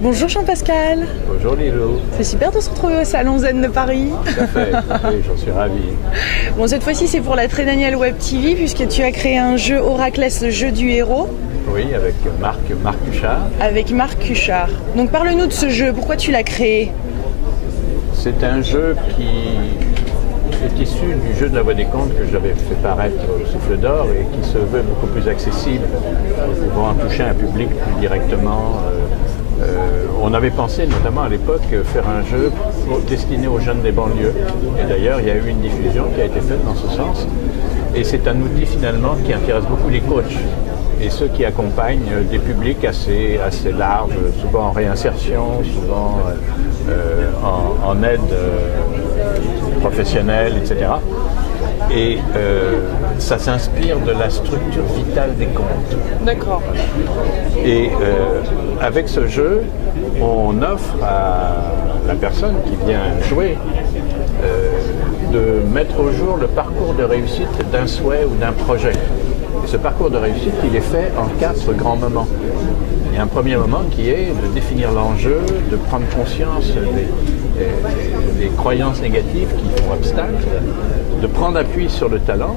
Bonjour Jean-Pascal. Bonjour Lilo. C'est super de se retrouver au Salon Zen de Paris. Tout à fait, oui, j'en suis ravi. Bon, cette fois-ci c'est pour la Trédaniel Web TV puisque tu as créé un jeu Oraclès, le jeu du héros. Oui, avec Marc Cuchard. Avec Marc Cuchard. Donc parle-nous de ce jeu, pourquoi tu l'as créé? C'est un jeu qui est issu du jeu de la Voix des Contes que j'avais fait paraître au Souffle d'Or et qui se veut beaucoup plus accessible, pouvant toucher un public plus directement. On avait pensé notamment à l'époque faire un jeu destiné aux jeunes des banlieues. Et d'ailleurs, il y a eu une diffusion qui a été faite dans ce sens. Et c'est un outil finalement qui intéresse beaucoup les coachs et ceux qui accompagnent des publics assez larges, souvent en réinsertion, souvent en aide professionnelle, etc. Et ça s'inspire de la structure vitale des contes. D'accord. Et avec ce jeu, on offre à la personne qui vient jouer de mettre au jour le parcours de réussite d'un souhait ou d'un projet. Et ce parcours de réussite, il est fait en 4 grands moments. Il y a un premier moment qui est de définir l'enjeu, de prendre conscience des croyances négatives qui font obstacle, de prendre appui sur le talent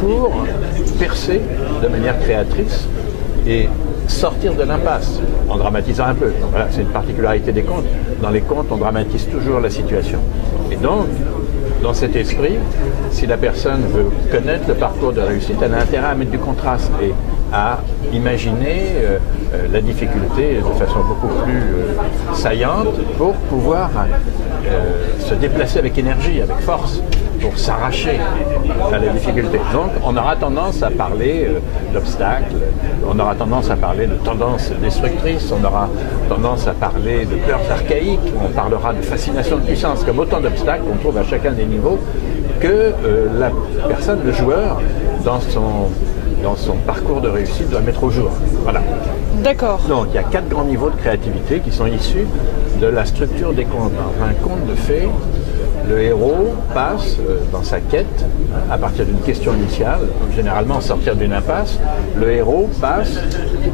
pour percer de manière créatrice et sortir de l'impasse en dramatisant un peu. Voilà, c'est une particularité des contes. Dans les contes, on dramatise toujours la situation. Et donc, dans cet esprit, si la personne veut connaître le parcours de réussite, elle a intérêt à mettre du contraste et à imaginer la difficulté de façon beaucoup plus saillante pour pouvoir se déplacer avec énergie, avec force, pour s'arracher à la difficulté. Donc on aura tendance à parler d'obstacles, on aura tendance à parler de tendances destructrices, on aura tendance à parler de peurs archaïques, on parlera de fascination de puissance, comme autant d'obstacles qu'on trouve à chacun des niveaux que la personne, le joueur, dans son parcours de réussite doit mettre au jour. Voilà. D'accord. Donc il y a 4 grands niveaux de créativité qui sont issus de la structure des contes. Dans un conte de fées, le héros passe dans sa quête, à partir d'une question initiale, généralement sortir d'une impasse, le héros passe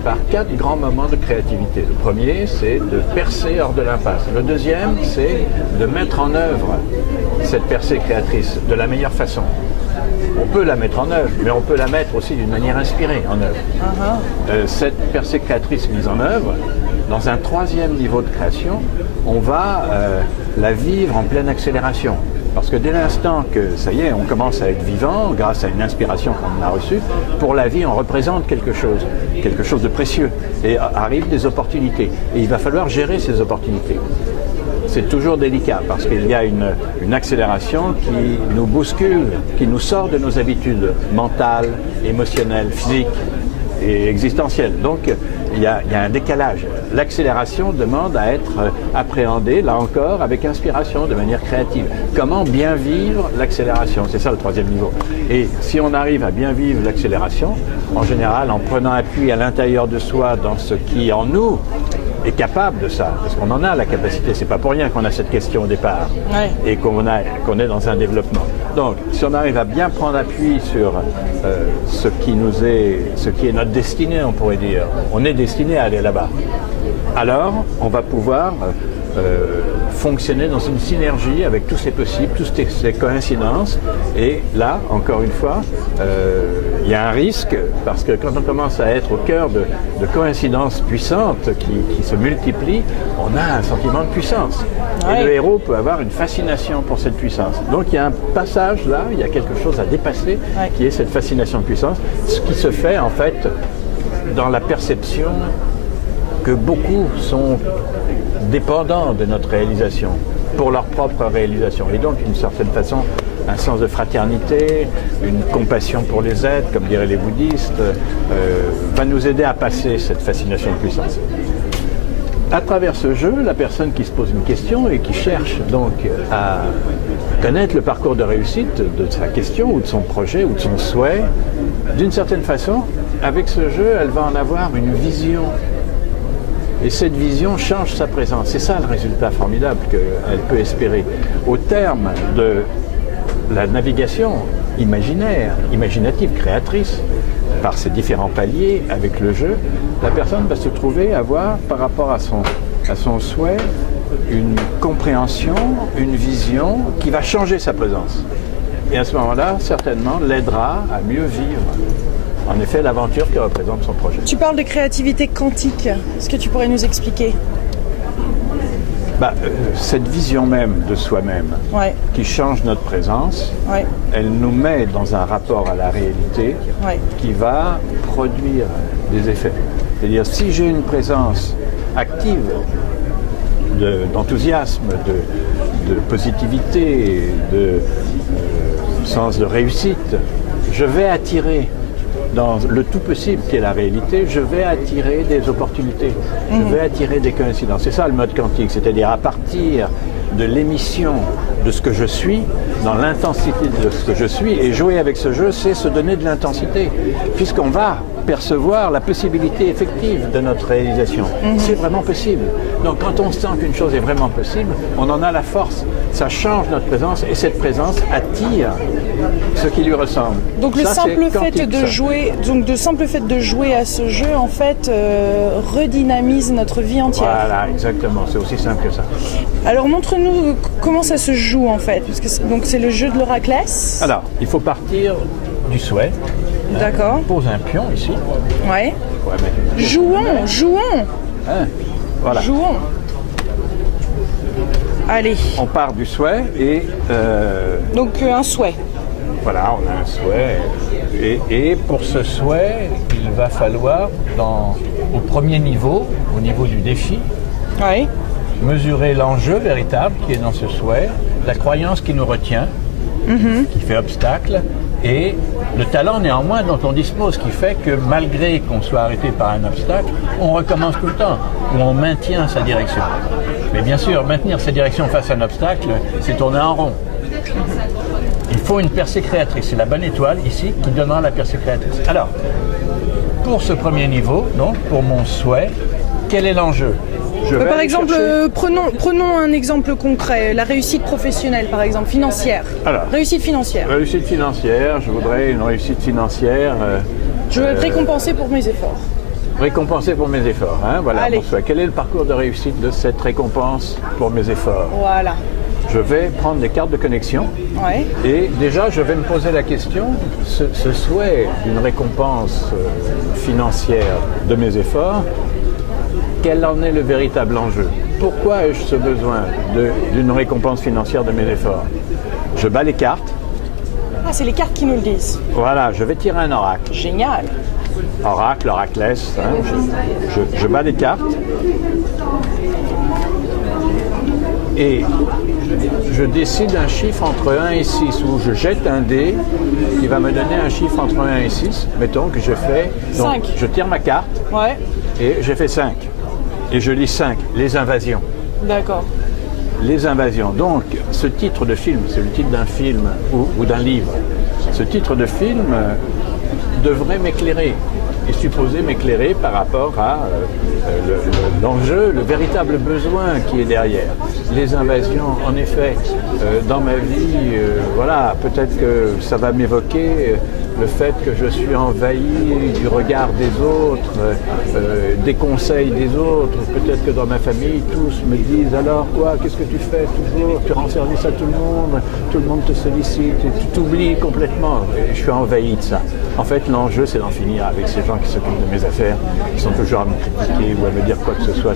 par 4 grands moments de créativité. Le premier, c'est de percer hors de l'impasse. Le deuxième, c'est de mettre en œuvre cette percée créatrice de la meilleure façon. On peut la mettre en œuvre, mais on peut la mettre aussi d'une manière inspirée en œuvre. Cette percée créatrice mise en œuvre, dans un 3e niveau de création, on va la vivre en pleine accélération. Parce que dès l'instant que, ça y est, on commence à être vivant, grâce à une inspiration qu'on a reçue, pour la vie, on représente quelque chose de précieux. Et arrivent des opportunités. Et il va falloir gérer ces opportunités. C'est toujours délicat parce qu'il y a une accélération qui nous bouscule, qui nous sort de nos habitudes mentales, émotionnelles, physiques et existentielles. Donc il y a un décalage. L'accélération demande à être appréhendée, là encore, avec inspiration, de manière créative. Comment bien vivre l'accélération? C'est ça le 3e niveau. Et si on arrive à bien vivre l'accélération, en général, en prenant appui à l'intérieur de soi dans ce qui en nous est capable de ça, parce qu'on en a la capacité, c'est pas pour rien qu'on a cette question au départ, et qu'on est dans un développement. Donc, si on arrive à bien prendre appui sur ce qui est notre destinée, on pourrait dire, on est destiné à aller là-bas, alors on va pouvoir fonctionner dans une synergie avec tous ces possibles, toutes ces coïncidences. Et là, encore une fois, il y a un risque, parce que quand on commence à être au cœur de coïncidences puissantes qui se multiplient, on a un sentiment de puissance. Et le héros peut avoir une fascination pour cette puissance. Donc il y a un passage là, il y a quelque chose à dépasser, qui est cette fascination de puissance, ce qui se fait en fait dans la perception que beaucoup sont dépendants de notre réalisation, pour leur propre réalisation. Et donc, d'une certaine façon, un sens de fraternité, une compassion pour les êtres, comme diraient les bouddhistes, va nous aider à passer cette fascination de puissance. À travers ce jeu, la personne qui se pose une question et qui cherche donc à connaître le parcours de réussite de sa question ou de son projet ou de son souhait, d'une certaine façon, avec ce jeu, elle va en avoir une vision. Et cette vision change sa présence. C'est ça le résultat formidable qu'elle peut espérer. Au terme de la navigation imaginaire, imaginative, créatrice, par ces différents paliers avec le jeu, la personne va se trouver à voir par rapport à à son souhait une compréhension, une vision qui va changer sa présence. Et à ce moment-là, certainement, l'aidera à mieux vivre, en effet, l'aventure que représente son projet. Tu parles de créativité quantique. Est-ce que tu pourrais nous expliquer? Cette vision même de soi-même Ouais. qui change notre présence, Ouais. elle nous met dans un rapport à la réalité Ouais. qui va produire des effets. C'est-à-dire, si j'ai une présence active d'enthousiasme, de positivité, de sens de réussite, je vais attirer, dans le tout possible qui est la réalité, je vais attirer des opportunités, je vais attirer des coïncidences. C'est ça le mode quantique, c'est-à-dire à partir de l'émission de ce que je suis, dans l'intensité de ce que je suis, et jouer avec ce jeu, c'est se donner de l'intensité, puisqu'on va percevoir la possibilité effective de notre réalisation. C'est vraiment possible. Donc quand on sent qu'une chose est vraiment possible, on en a la force, ça change notre présence, et cette présence attire ce qui lui ressemble. Donc le Ça, simple c'est fait quantique, de ça. jouer, donc le simple fait de jouer à ce jeu, en fait, redynamise notre vie entière. Voilà, exactement, c'est aussi simple que ça. Alors montre-nous comment ça se joue en fait, parce que c'est le jeu de l'Oraclès. Alors, il faut partir du souhait. D'accord. On pose un pion ici. Ouais. On va mettre une pièce. Jouons. Hein, voilà. Jouons. Allez. On part du souhait et Donc un souhait. voilà, on a un souhait. Et pour ce souhait, il va falloir, au premier niveau, au niveau du défi, Ouais. mesurer l'enjeu véritable qui est dans ce souhait, la croyance qui nous retient, qui fait obstacle, et le talent néanmoins dont on dispose, qui fait que malgré qu'on soit arrêté par un obstacle, on recommence tout le temps, ou on maintient sa direction. Mais bien sûr, maintenir sa direction face à un obstacle, c'est tourner en rond. Il faut une percée créatrice, c'est la bonne étoile ici qui donnera la percée créatrice. Alors, pour ce premier niveau, donc pour mon souhait, quel est l'enjeu? Je vais Par aller exemple, chercher- prenons un exemple concret, la réussite professionnelle par exemple, financière. Alors. Réussite financière. Réussite financière, je voudrais une réussite financière Je veux être récompensé pour mes efforts. récompensée pour mes efforts. Hein, voilà Allez. mon souhait. Quel est le parcours de réussite de cette récompense pour mes efforts? Voilà. Je vais prendre des cartes de connexion Ouais. et déjà je vais me poser la question, ce souhait d'une récompense financière de mes efforts, quel en est le véritable enjeu? Pourquoi ai-je ce besoin d'une récompense financière de mes efforts? Je bats les cartes. Ah, c'est les cartes qui nous le disent. Voilà, je vais tirer un oracle. Génial. Oracle, oraclès, hein, je bats les cartes. Et je décide un chiffre entre 1 et 6, où je jette un dé qui va me donner un chiffre entre 1 et 6. Mettons que je fais... Donc, 5. je tire ma carte Ouais. et j'ai fait 5. Et je lis 5, les invasions. D'accord. Les invasions. Donc, ce titre de film, c'est le titre d'un film ou d'un livre. Ce titre de film devrait m'éclairer, est supposé m'éclairer par rapport à l'enjeu, le véritable besoin qui est derrière. Les invasions, en effet, dans ma vie, voilà, peut-être que ça va m'évoquer le fait que je suis envahi du regard des autres, des conseils des autres. Peut-être que dans ma famille, tous me disent « Alors quoi, qu'est-ce que tu fais toujours? Tu rends service à tout le monde te sollicite, et tu t'oublies complètement. » Et je suis envahi de ça. En fait, l'enjeu, c'est d'en finir avec ces gens qui s'occupent de mes affaires, qui sont toujours à me critiquer ou à me dire quoi que ce soit,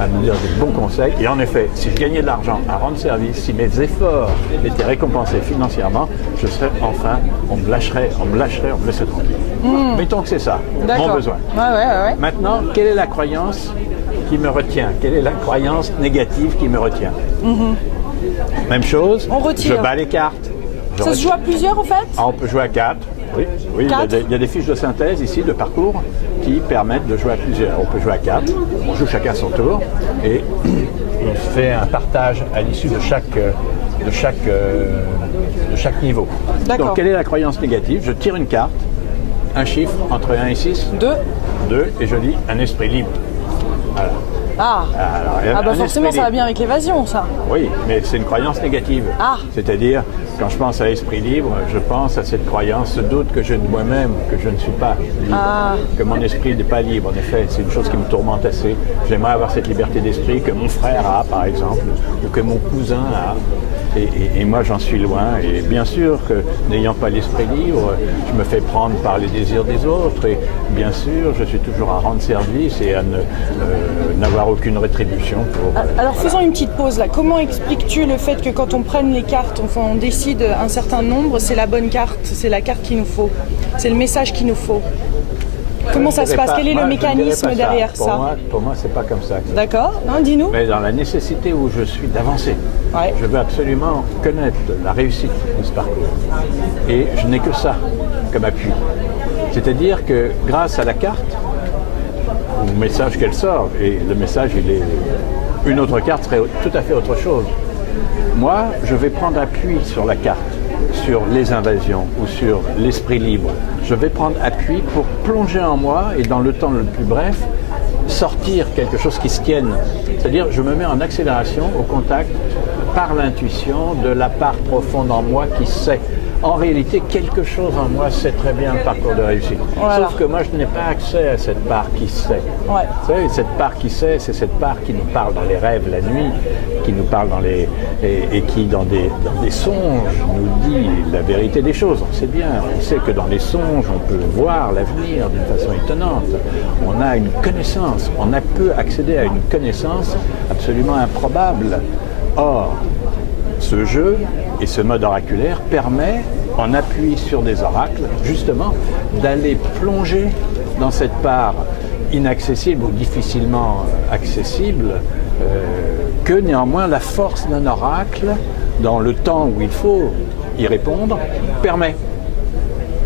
à me dire des bons conseils. Et en effet, si je gagnais de l'argent à rendre service, si mes efforts étaient récompensés financièrement, je serais enfin, on me lâcherait, on me laisserait tranquille. Mettons que c'est ça, mon besoin. Ouais. Maintenant, quelle est la croyance qui me retient? Quelle est la croyance négative qui me retient? Même chose, On retire. je bats les cartes. Ça se joue à plusieurs en fait? Ah, on peut jouer à 4. Oui, il y a 4. il y a des fiches de synthèse ici, de parcours, qui permettent de jouer à plusieurs. On peut jouer à 4, on joue chacun son tour, et on fait un partage à l'issue de chaque niveau. D'accord. Donc, quelle est la croyance négative? Je tire une carte, un chiffre entre 1 et 6, 2, et je lis un esprit libre. Voilà. Ah. Alors, Ah bah un forcément esprit ça va libre. bien avec l'évasion ça. Oui, mais c'est une croyance négative. Ah. C'est-à-dire, Quand je pense à esprit libre, je pense à cette croyance, ce doute que j'ai de moi-même, que je ne suis pas libre, que mon esprit n'est pas libre. En effet, c'est une chose qui me tourmente assez. J'aimerais avoir cette liberté d'esprit que mon frère a, par exemple, ou que mon cousin a. Et moi, j'en suis loin. Et bien sûr que, n'ayant pas l'esprit libre, je me fais prendre par les désirs des autres. Et bien sûr, je suis toujours à rendre service et à n'avoir aucune rétribution pour... Alors, faisons une petite pause là. Comment expliques-tu le fait que quand on prenne les cartes, enfin, on décide un certain nombre, c'est la bonne carte, c'est la carte qu'il nous faut, c'est le message qu'il nous faut? Comment ça se passe? Quel est le mécanisme derrière ça? Pour moi, c'est pas comme ça. D'accord, non, dis-nous. Mais dans la nécessité où je suis d'avancer, je veux absolument connaître la réussite de ce parcours. Et je n'ai que ça comme appui. C'est-à-dire que grâce à la carte, au message qu'elle sort, et le message, il est... Une autre carte serait tout à fait autre chose. Moi, je vais prendre appui sur la carte, sur les invasions ou sur l'esprit libre. Je vais prendre appui pour plonger en moi et dans le temps le plus bref, sortir quelque chose qui se tienne. C'est-à-dire, je me mets en accélération au contact par l'intuition de la part profonde en moi qui sait. En réalité, quelque chose en moi sait très bien le parcours de réussite. Voilà. Sauf que moi, je n'ai pas accès à cette part qui sait. Ouais. Vous savez, cette part qui sait, c'est cette part qui nous parle dans les rêves la nuit, qui nous parle dans les... et qui, dans des songes, nous dit la vérité des choses. On sait bien, on sait que dans les songes, on peut voir l'avenir d'une façon étonnante. On a une connaissance, on peut accéder à une connaissance absolument improbable. Or, ce jeu et ce mode oraculaire permet, en appui sur des oracles, justement, d'aller plonger dans cette part inaccessible ou difficilement accessible, que néanmoins la force d'un oracle, dans le temps où il faut y répondre, permet.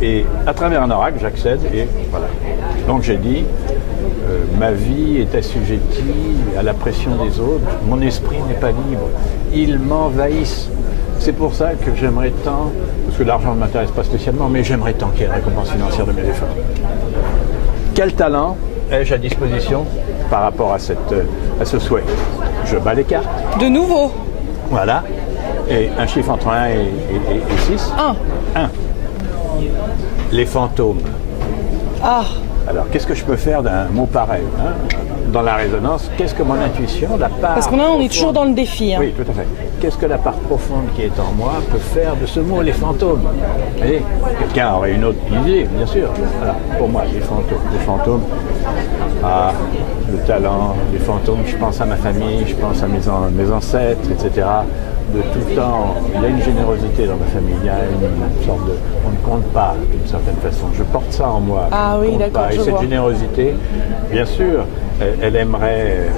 Et à travers un oracle, j'accède et voilà. Donc j'ai dit, ma vie est assujettie à la pression des autres, mon esprit n'est pas libre, ils m'envahissent. C'est pour ça que j'aimerais tant, parce que l'argent ne m'intéresse pas spécialement, mais j'aimerais tant qu'il y ait une récompense financière de mes efforts. Quel talent ai-je à disposition par rapport à ce souhait? Je bats les cartes. De nouveau. Voilà. Et un chiffre entre 1 et 6. 1. Les fantômes. Ah. Alors, qu'est-ce que je peux faire d'un mot pareil, hein? Dans la résonance, qu'est-ce que mon intuition, la part... Parce qu'on on est toujours dans le défi. Hein. Oui, tout à fait. Qu'est-ce que la part profonde qui est en moi peut faire de ce mot, les fantômes? Vous voyez, quelqu'un aurait une autre idée, bien sûr. Voilà, pour moi, les fantômes. Les fantômes, le talent, les fantômes, je pense à ma famille, je pense à mes ancêtres, etc. De tout temps, il y a une générosité dans ma famille, il y a une sorte de... On ne compte pas, d'une certaine façon. Je porte ça en moi. Ah oui, d'accord, et cette générosité, bien sûr, elle aimerait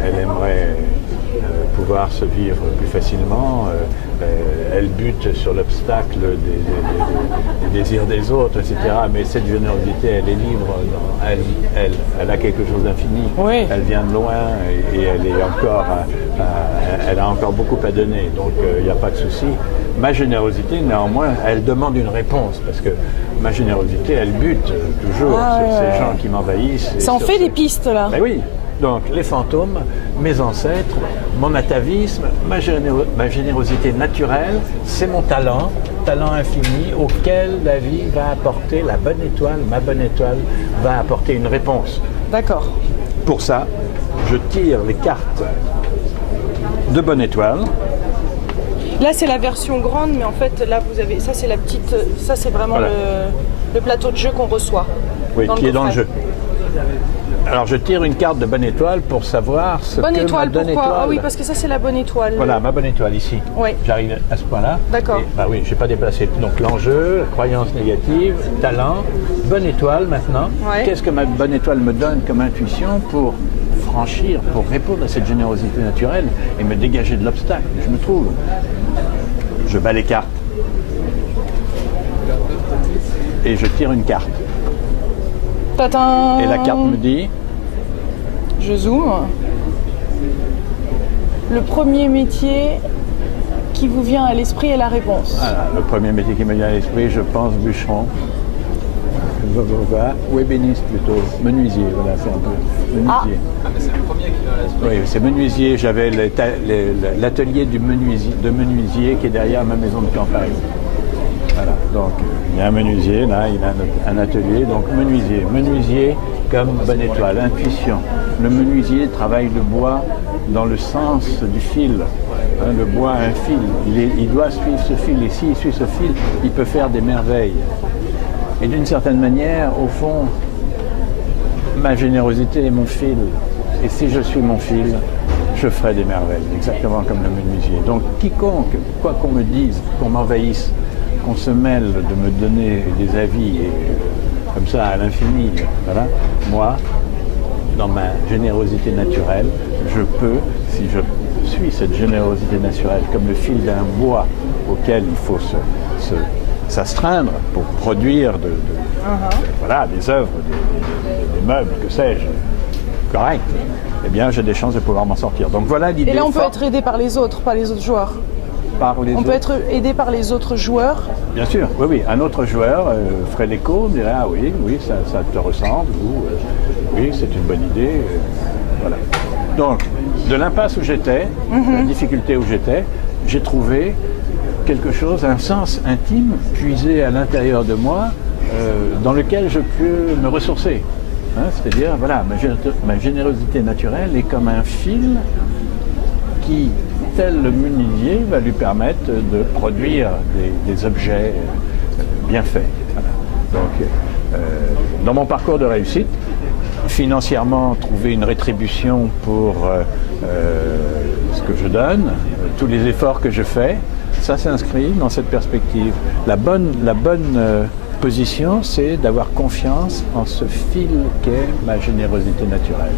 pouvoir se vivre plus facilement. Elle bute sur l'obstacle des désirs des autres, etc. Mais cette générosité, elle est libre. Elle a quelque chose d'infini. Oui. Elle vient de loin et elle a encore beaucoup à donner. Donc, il n'y a pas de souci. Ma générosité, néanmoins, elle demande une réponse parce que ma générosité, elle bute toujours sur ces gens qui m'envahissent. Ça en fait des pistes, là. Ben oui. Donc, les fantômes, mes ancêtres, mon atavisme, ma générosité naturelle, c'est mon talent infini auquel la vie va apporter la bonne étoile, ma bonne étoile va apporter une réponse. D'accord. Pour ça, je tire les cartes de bonne étoile. Là, c'est la version grande, mais en fait, là, vous avez... Ça, c'est la petite... Ça, c'est vraiment voilà. le plateau de jeu qu'on reçoit. Oui, qui est dans le jeu. Alors, je tire une carte de bonne étoile pour savoir ce bonne que étoile, ma bonne pourquoi étoile... Ah oui, parce que ça, c'est la bonne étoile. Voilà, ma bonne étoile, ici. Oui. J'arrive à ce point-là. D'accord. Bah oui, je n'ai pas déplacé. Donc, l'enjeu, croyance négative, talent, bonne étoile, maintenant. Ouais. Qu'est-ce que ma bonne étoile me donne comme intuition pour franchir, pour répondre à cette générosité naturelle et me dégager de l'obstacle où je me trouve? Je bats les cartes. Et je tire une carte. Tadam. Et la carte me dit... Je zoome. Le premier métier qui vous vient à l'esprit est la réponse. Voilà, le premier métier qui me vient à l'esprit, je pense bûcheron. Ou ébéniste plutôt. Menuisier, voilà, c'est un peu. Menuisier. Ah, mais c'est le premier qui vient à l'esprit. Oui, c'est menuisier. J'avais l'atelier de menuisier qui est derrière ma maison de campagne. Donc il y a un menuisier, là, il a un atelier, donc menuisier. Menuisier comme bonne étoile, intuition. Le menuisier travaille le bois dans le sens du fil. Hein, le bois a un fil, il doit suivre ce fil, et s'il suit ce fil, il peut faire des merveilles. Et d'une certaine manière, au fond, ma générosité est mon fil. Et si je suis mon fil, je ferai des merveilles, exactement comme le menuisier. Donc quiconque, quoi qu'on me dise, qu'on m'envahisse, qu'on se mêle de me donner des avis, et, comme ça à l'infini, voilà, moi, dans ma générosité naturelle, je peux, si je suis cette générosité naturelle, comme le fil d'un bois auquel il faut s'astreindre pour produire voilà, des œuvres, des meubles, que sais-je, correct, eh bien j'ai des chances de pouvoir m'en sortir. Donc voilà l'idée. Et là on peut forte. être aidé par les autres, pas les autres joueurs. On peut être aidé par les autres joueurs. Bien sûr, oui, oui. Un autre joueur ferait l'écho, dirait ah oui, oui, ça te ressemble, ou oui, c'est une bonne idée. Voilà. Donc, de l'impasse où j'étais, la difficulté où j'étais, j'ai trouvé quelque chose, un sens intime puisé à l'intérieur de moi, dans lequel je peux me ressourcer. Hein, c'est-à-dire, voilà, ma générosité naturelle est comme un fil qui, tel le menuisier, va lui permettre de produire des objets bien faits. Voilà. Donc, dans mon parcours de réussite, financièrement, trouver une rétribution pour ce que je donne, tous les efforts que je fais, ça s'inscrit dans cette perspective. La bonne position, c'est d'avoir confiance en ce fil qu'est ma générosité naturelle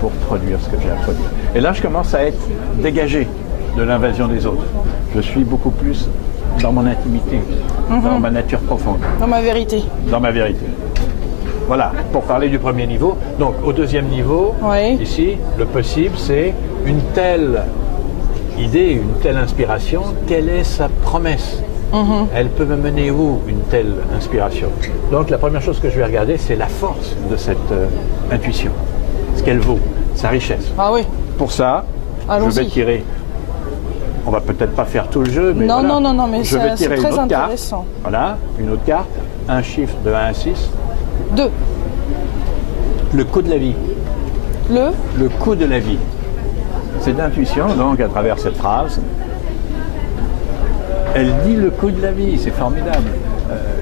pour produire ce que j'ai à produire. Et là, je commence à être dégagé de l'invasion des autres. Je suis beaucoup plus dans mon intimité, dans ma nature profonde. Dans ma vérité. Dans ma vérité. Voilà, pour parler du premier niveau. Donc, au deuxième niveau, ici, le possible, c'est une telle idée, une telle inspiration, quelle est sa promesse? Elle peut me mener où, une telle inspiration? Donc, la première chose que je vais regarder, c'est la force de cette intuition, ce qu'elle vaut, sa richesse. Ah oui. Pour ça, je vais tirer. On va peut-être pas faire tout le jeu, mais non, voilà. non, mais je vais tirer c'est très une autre intéressant. Carte. Voilà, une autre carte, un chiffre de 1 à 6. 2. Le coup de la vie. Le coup de la vie. C'est d'intuition, donc, à travers cette phrase. Elle dit le coût de la vie, c'est formidable.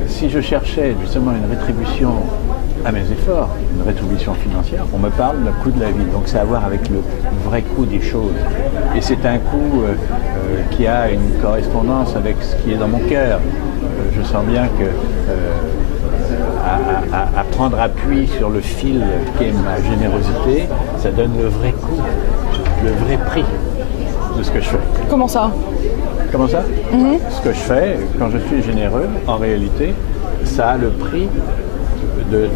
Si je cherchais justement une rétribution à mes efforts, une rétribution financière, on me parle du coût de la vie. Donc c'est à voir avec le vrai coût des choses. Et c'est un coût qui a une correspondance avec ce qui est dans mon cœur. Je sens bien que à prendre appui sur le fil qu'est ma générosité, ça donne le vrai coût, le vrai prix de ce que je fais. Comment ça? Comment ça? Ce que je fais, quand je suis généreux, en réalité, ça a le prix de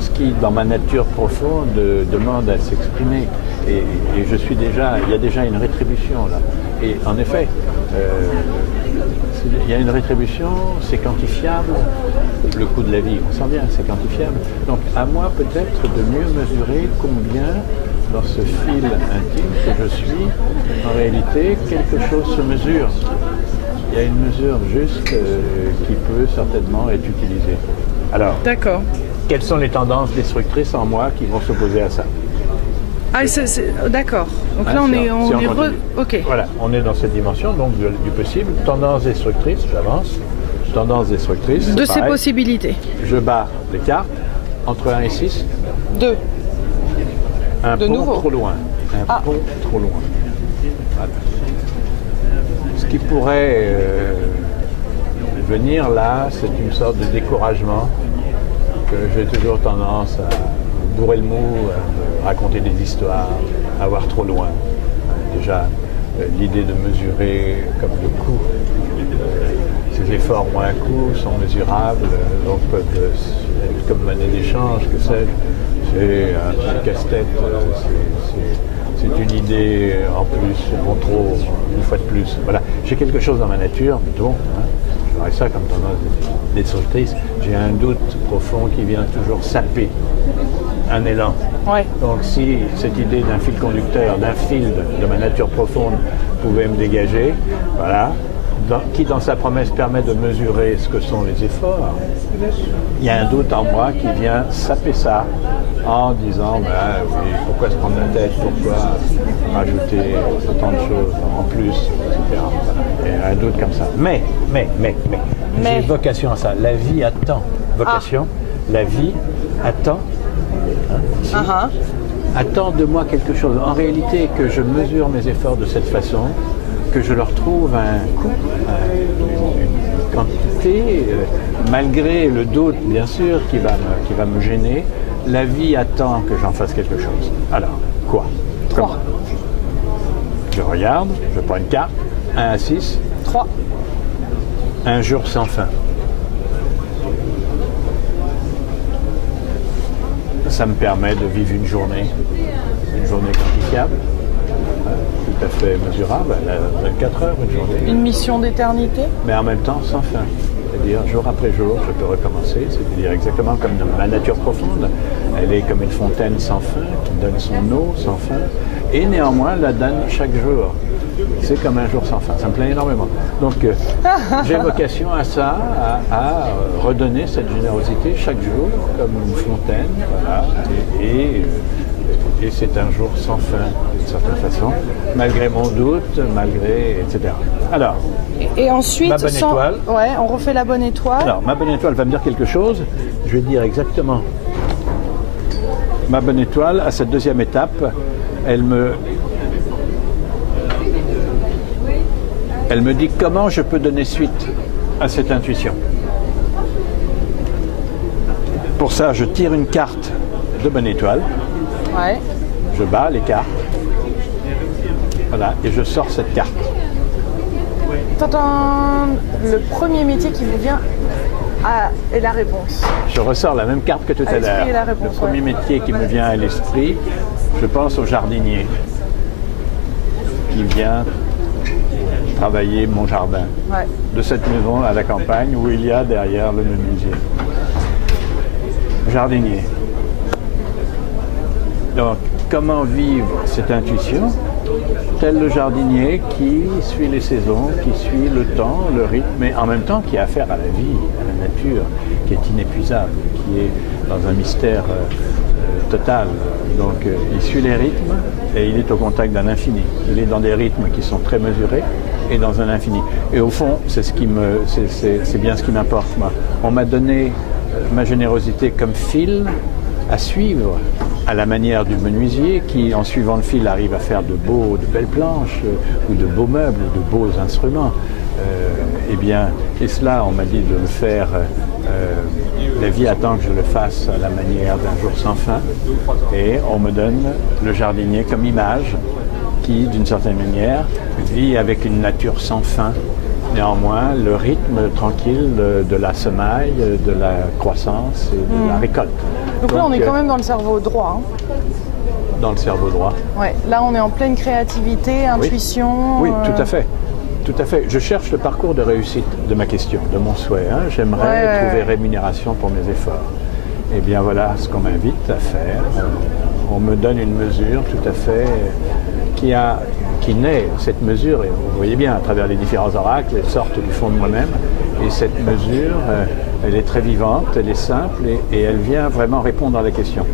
ce qui, dans ma nature profonde, demande à s'exprimer. Et je suis déjà, il y a déjà une rétribution là. Et en effet, il y a une rétribution, c'est quantifiable, le coût de la vie, on sent bien, c'est quantifiable. Donc à moi peut-être de mieux mesurer combien, dans ce fil intime que je suis, en réalité, quelque chose se mesure. Il y a une mesure juste qui peut certainement être utilisée. Alors, d'accord. Quelles sont les tendances destructrices en moi qui vont s'opposer à ça? Ah, d'accord. Donc là, on est ok. Voilà, on est dans cette dimension donc du possible. Tendance destructrice, j'avance. Tendance destructrice. De ces possibilités. Je bats les cartes entre 1 et 6. 2. Un de pont nouveau. trop loin. Un pont trop loin. Voilà. Ce qui pourrait venir là, c'est une sorte de découragement que j'ai toujours tendance à bourrer le mou, à raconter des histoires, à voir trop loin. Déjà, l'idée de mesurer comme le coût, ces efforts ont un coût, sont mesurables, donc peuvent être comme monnaie d'échange, que sais-je. C'est un petit casse-tête, c'est une idée en plus, bon trop, une fois de plus. Voilà, j'ai quelque chose dans ma nature, mettons, je ferais ça comme tendance destructrice, j'ai un doute profond qui vient toujours saper un élan. Ouais. Donc si cette idée d'un fil conducteur, d'un fil de ma nature profonde pouvait me dégager, voilà, qui dans sa promesse permet de mesurer ce que sont les efforts, il y a un doute en moi qui vient saper ça en disant oui, pourquoi se prendre la tête, pourquoi rajouter autant de choses en plus, etc. Il y a un doute comme ça. Mais, j'ai vocation à ça. La vie attend. Vocation, la vie attend. Attend de moi quelque chose. En réalité, que je mesure mes efforts de cette façon, que je leur trouve un coût, une quantité, malgré le doute, bien sûr, qui va me gêner, la vie attend que j'en fasse quelque chose. Alors, quoi? 3. Je regarde, je prends une carte, 1 à 6. 3. Un jour sans fin. Ça me permet de vivre une journée quantifiable, tout à fait mesurable, elle a 24 heures, une journée. Une mission d'éternité? Mais en même temps sans fin. C'est-à-dire jour après jour, je peux recommencer, c'est-à-dire exactement comme dans ma nature profonde. Elle est comme une fontaine sans fin, qui donne son eau sans fin, et néanmoins la donne chaque jour. C'est comme un jour sans fin, ça me plaît énormément. Donc j'ai vocation à ça, à redonner cette générosité chaque jour, comme une fontaine, voilà, et c'est un jour sans fin, d'une certaine façon, malgré mon doute, malgré, etc. Alors, et ensuite, ma bonne étoile. Ouais, on refait la bonne étoile. Alors, ma bonne étoile va me dire quelque chose, je vais dire exactement. Ma bonne étoile, à cette deuxième étape, elle me dit comment je peux donner suite à cette intuition. Pour ça, je tire une carte de bonne étoile. Ouais. Je bats les cartes. Voilà, et je sors cette carte. Le premier métier qui vous vient est la réponse. Je ressors la même carte que tout à l'heure. Le premier métier qui me vient à l'esprit, je pense au jardinier qui vient travailler mon jardin, de cette maison à la campagne où il y a derrière le menuisier. Jardinier. Donc, comment vivre cette intuition? Tel le jardinier qui suit les saisons, qui suit le temps, le rythme, mais en même temps qui a affaire à la vie, à la nature, qui est inépuisable, qui est dans un mystère total. Donc, il suit les rythmes et il est au contact d'un infini. Il est dans des rythmes qui sont très mesurés et dans un infini. Et au fond, c'est bien ce qui m'importe, moi. On m'a donné ma générosité comme fil à suivre, à la manière du menuisier qui, en suivant le fil, arrive à faire de belles planches ou de beaux meubles ou de beaux instruments. Et cela, on m'a dit de le faire. La vie attend que je le fasse à la manière d'un jour sans fin. Et on me donne le jardinier comme image qui, d'une certaine manière, vit avec une nature sans fin. Néanmoins, le rythme tranquille de la semaille, de la croissance et de la récolte. Donc là, on est quand même dans le cerveau droit. Dans le cerveau droit. Ouais. Là, on est en pleine créativité, intuition. Oui, tout à fait. Tout à fait. Je cherche le parcours de réussite de ma question, de mon souhait. J'aimerais trouver rémunération pour mes efforts. Eh bien, voilà ce qu'on m'invite à faire. On me donne une mesure tout à fait qui naît, cette mesure, et vous voyez bien, à travers les différents oracles, elles sortent du fond de moi-même. Et cette mesure, elle est très vivante, elle est simple et elle vient vraiment répondre à la question.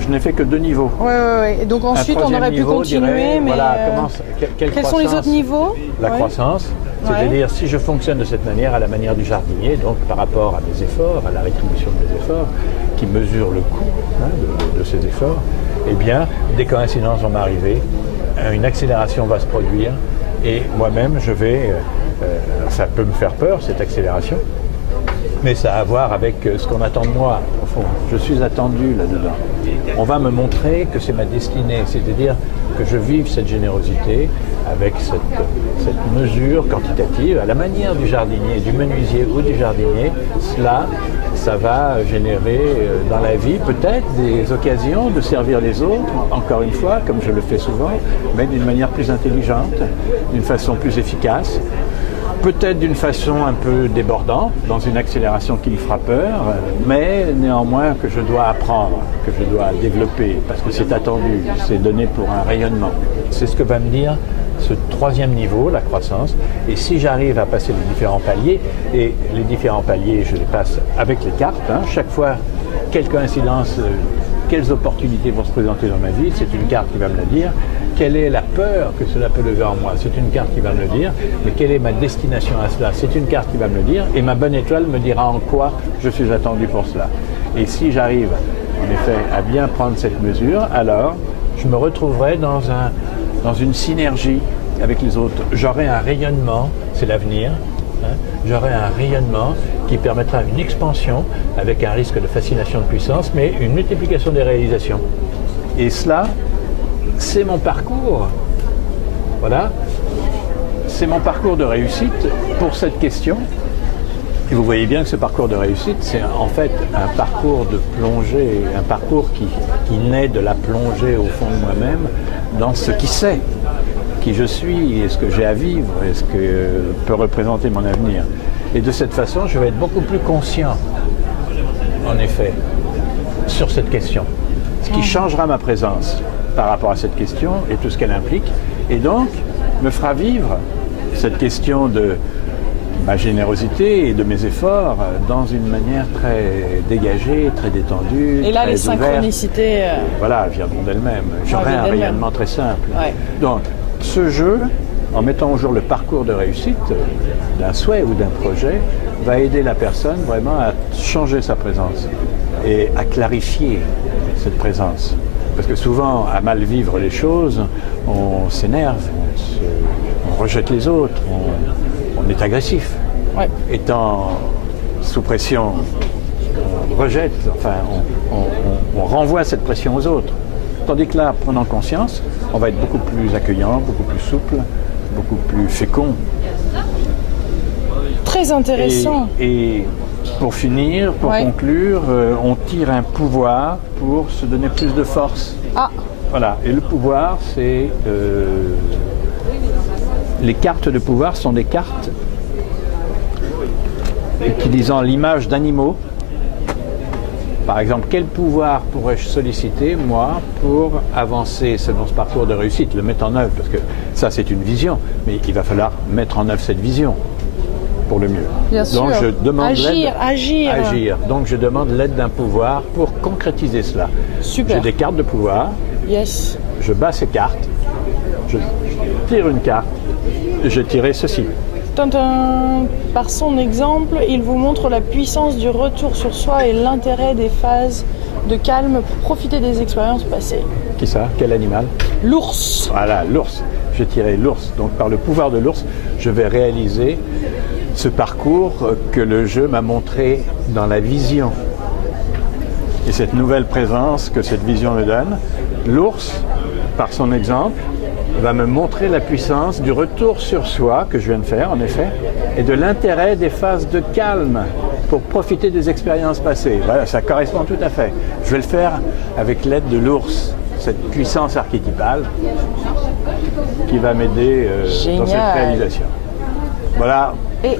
Je n'ai fait que 2 niveaux. Oui. Et donc ensuite, on aurait pu continuer, mais voilà, quels sont les autres niveaux? La croissance, c'est-à-dire si je fonctionne de cette manière, à la manière du jardinier, donc par rapport à mes efforts, à la rétribution de mes efforts, qui mesure le coût de ces efforts, eh bien, des coïncidences vont m'arriver, une accélération va se produire, et moi-même, je vais... ça peut me faire peur, cette accélération, mais ça a à voir avec ce qu'on attend de moi, au fond. Je suis attendu là-dedans. On va me montrer que c'est ma destinée, c'est-à-dire que je vive cette générosité avec cette mesure quantitative, à la manière du jardinier, du menuisier ou du jardinier. Ça va générer dans la vie peut-être des occasions de servir les autres, encore une fois, comme je le fais souvent, mais d'une manière plus intelligente, d'une façon plus efficace. Peut-être d'une façon un peu débordante, dans une accélération qui me fera peur, mais néanmoins que je dois apprendre, que je dois développer, parce que c'est attendu, c'est donné pour un rayonnement. C'est ce que va me dire ce troisième niveau, la croissance, et si j'arrive à passer les différents paliers, et les différents paliers, je les passe avec les cartes, hein, chaque fois, quelle coïncidence, quelles opportunités vont se présenter dans ma vie, c'est une carte qui va me le dire. Quelle est la peur que cela peut lever en moi? C'est une carte qui va me le dire. Mais quelle est ma destination à cela? C'est une carte qui va me le dire. Et ma bonne étoile me dira en quoi je suis attendu pour cela. Et si j'arrive, en effet, à bien prendre cette mesure, alors je me retrouverai dans une synergie avec les autres. J'aurai un rayonnement, c'est l'avenir. Hein, j'aurai un rayonnement qui permettra une expansion avec un risque de fascination de puissance, mais une multiplication des réalisations. Et cela, c'est mon parcours. Voilà. C'est mon parcours de réussite pour cette question. Et vous voyez bien que ce parcours de réussite, c'est en fait un parcours de plongée, un parcours qui naît de la plongée au fond de moi-même dans ce qui c'est, qui je suis, et ce que j'ai à vivre, et ce que peut représenter mon avenir. Et de cette façon, je vais être beaucoup plus conscient, en effet, sur cette question. Ce qui changera ma présence par rapport à cette question et tout ce qu'elle implique, et donc me fera vivre cette question de ma générosité et de mes efforts dans une manière très dégagée, très détendue, et là, très les ouverte. synchronicités... Voilà, viendront d'elles-mêmes. J'aurai un rayonnement très simple. Ouais. Donc, ce jeu, en mettant au jour le parcours de réussite d'un souhait ou d'un projet, va aider la personne vraiment à changer sa présence et à clarifier cette présence. Parce que souvent, à mal vivre les choses, on s'énerve, on rejette les autres, on est agressif. Ouais. Étant sous pression, on rejette, enfin, on renvoie cette pression aux autres. Tandis que là, prenant conscience, on va être beaucoup plus accueillant, beaucoup plus souple, beaucoup plus fécond. Très intéressant. Et pour finir, pour conclure, on tire un pouvoir pour se donner plus de force. Ah. Voilà. Et le pouvoir, c'est... les cartes de pouvoir sont des cartes utilisant l'image d'animaux. Par exemple, quel pouvoir pourrais-je solliciter, moi, pour avancer selon ce parcours de réussite, le mettre en œuvre? Parce que ça, c'est une vision, mais il va falloir mettre en œuvre cette vision pour le mieux. Bien sûr. Donc, je demande Agir. Donc, je demande l'aide d'un pouvoir pour concrétiser cela. Super. J'ai des cartes de pouvoir. Yes. Je bats ces cartes. Je tire une carte. Je tirerai ceci. Par son exemple, il vous montre la puissance du retour sur soi et l'intérêt des phases de calme pour profiter des expériences passées. Qui ça? Quel animal? L'ours. Voilà, l'ours. Je tirerai l'ours. Donc par le pouvoir de l'ours, je vais réaliser ce parcours que le jeu m'a montré dans la vision. Et cette nouvelle présence que cette vision me donne, l'ours, par son exemple, va me montrer la puissance du retour sur soi que je viens de faire, en effet, et de l'intérêt des phases de calme pour profiter des expériences passées. Voilà, ça correspond tout à fait. Je vais le faire avec l'aide de l'ours, cette puissance archétypale qui va m'aider dans cette réalisation. Voilà.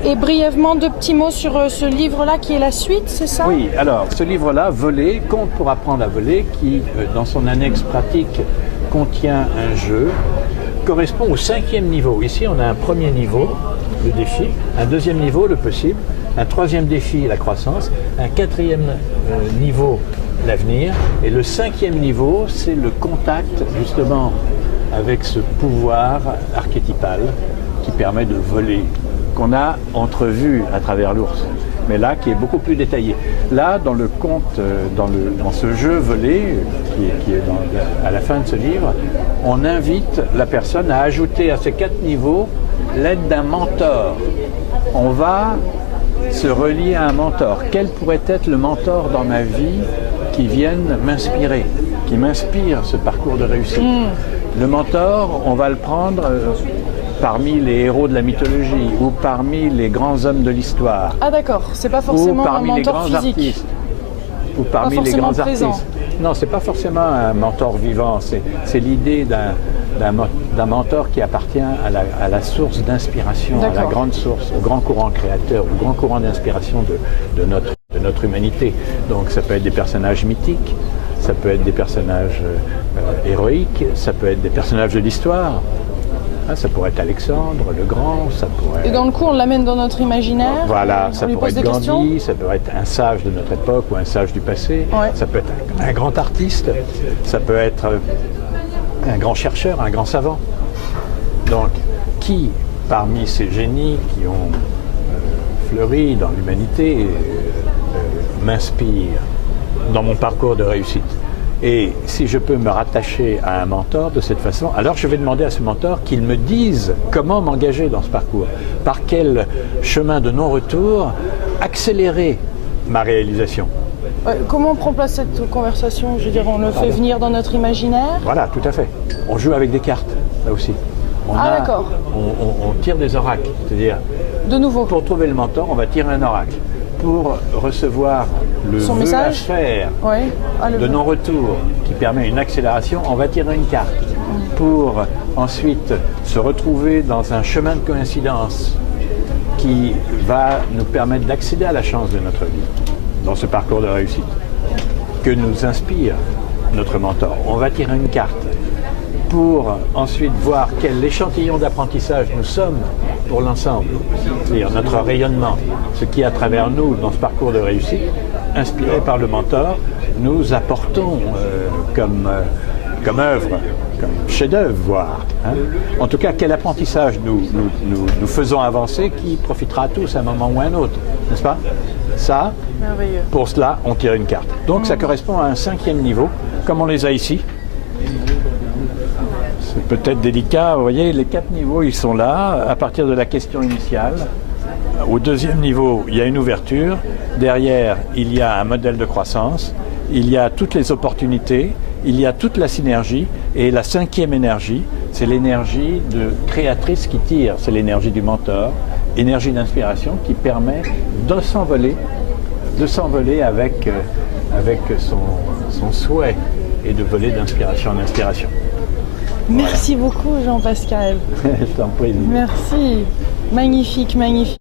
Et brièvement, deux petits mots sur ce livre-là qui est la suite, c'est ça? Oui, alors ce livre-là, Voler, Conte pour apprendre à voler, qui dans son annexe pratique contient un jeu, correspond au 5e niveau. Ici, on a un premier niveau, le défi, un deuxième niveau, le possible, un troisième défi, la croissance, un quatrième niveau, l'avenir, et le 5e niveau, c'est le contact justement avec ce pouvoir archétypal qui permet de voler, qu'on a entrevu à travers l'ours, mais là qui est beaucoup plus détaillé. Là, dans le conte, dans ce jeu Voler, qui est à la fin de ce livre, on invite la personne à ajouter à ces 4 niveaux l'aide d'un mentor. On va se relier à un mentor. Quel pourrait être le mentor dans ma vie qui vienne m'inspirer, qui m'inspire ce parcours de réussite? Le mentor, on va le prendre parmi les héros de la mythologie ou parmi les grands hommes de l'histoire. Ah d'accord, c'est pas forcément un mentor physique. Artistes, ou parmi les grands artistes. Non, c'est pas forcément un mentor vivant, c'est l'idée d'un mentor qui appartient à la source d'inspiration, à la grande source, au grand courant créateur, au grand courant d'inspiration de notre humanité. Donc ça peut être des personnages mythiques, ça peut être des personnages héroïques, ça peut être des personnages de l'histoire. Hein, ça pourrait être Alexandre le Grand, ça pourrait... Et dans le coup, on l'amène dans notre imaginaire. Voilà, on ça lui pourrait pose être des questions. Gandhi, ça pourrait être un sage de notre époque ou un sage du passé, Ouais. ça peut être un grand artiste, ça peut être un grand chercheur, un grand savant. Donc, qui parmi ces génies qui ont fleuri dans l'humanité m'inspire dans mon parcours de réussite? Et si je peux me rattacher à un mentor de cette façon, alors je vais demander à ce mentor qu'il me dise comment m'engager dans ce parcours, par quel chemin de non-retour accélérer ma réalisation. Comment on prend place cette conversation? Je veux dire, on le fait venir dans notre imaginaire. Voilà, tout à fait. On joue avec des cartes, là aussi. D'accord. On tire des oracles, c'est-à-dire, De nouveau. pour trouver le mentor, on va tirer un oracle. Pour recevoir le Son vœu message à faire Ouais. Ah, le de vœu. non-retour qui permet une accélération, on va tirer une carte. Pour ensuite se retrouver dans un chemin de coïncidence qui va nous permettre d'accéder à la chance de notre vie, dans ce parcours de réussite, que nous inspire notre mentor. On va tirer une carte pour ensuite voir quel échantillon d'apprentissage nous sommes pour l'ensemble, c'est-à-dire notre rayonnement, ce qui à travers nous, dans ce parcours de réussite, inspiré par le mentor, nous apportons comme œuvre, comme chef-d'œuvre, voire. Hein. En tout cas, quel apprentissage nous faisons avancer qui profitera à tous à un moment ou à un autre, n'est-ce pas? Ça, Merveilleux. pour cela, on tire une carte. Donc ça correspond à un 5e niveau, comme on les a ici. C'est peut-être délicat, vous voyez, les 4 niveaux, ils sont là, à partir de la question initiale. Au 2e niveau, il y a une ouverture. Derrière, il y a un modèle de croissance. Il y a toutes les opportunités. Il y a toute la synergie. Et la 5e énergie, c'est l'énergie de créatrice qui tire. C'est l'énergie du mentor, énergie d'inspiration qui permet de s'envoler avec son souhait et de voler d'inspiration en inspiration. Merci beaucoup, Jean-Pascal. Je t'en prie. Merci. Magnifique, magnifique.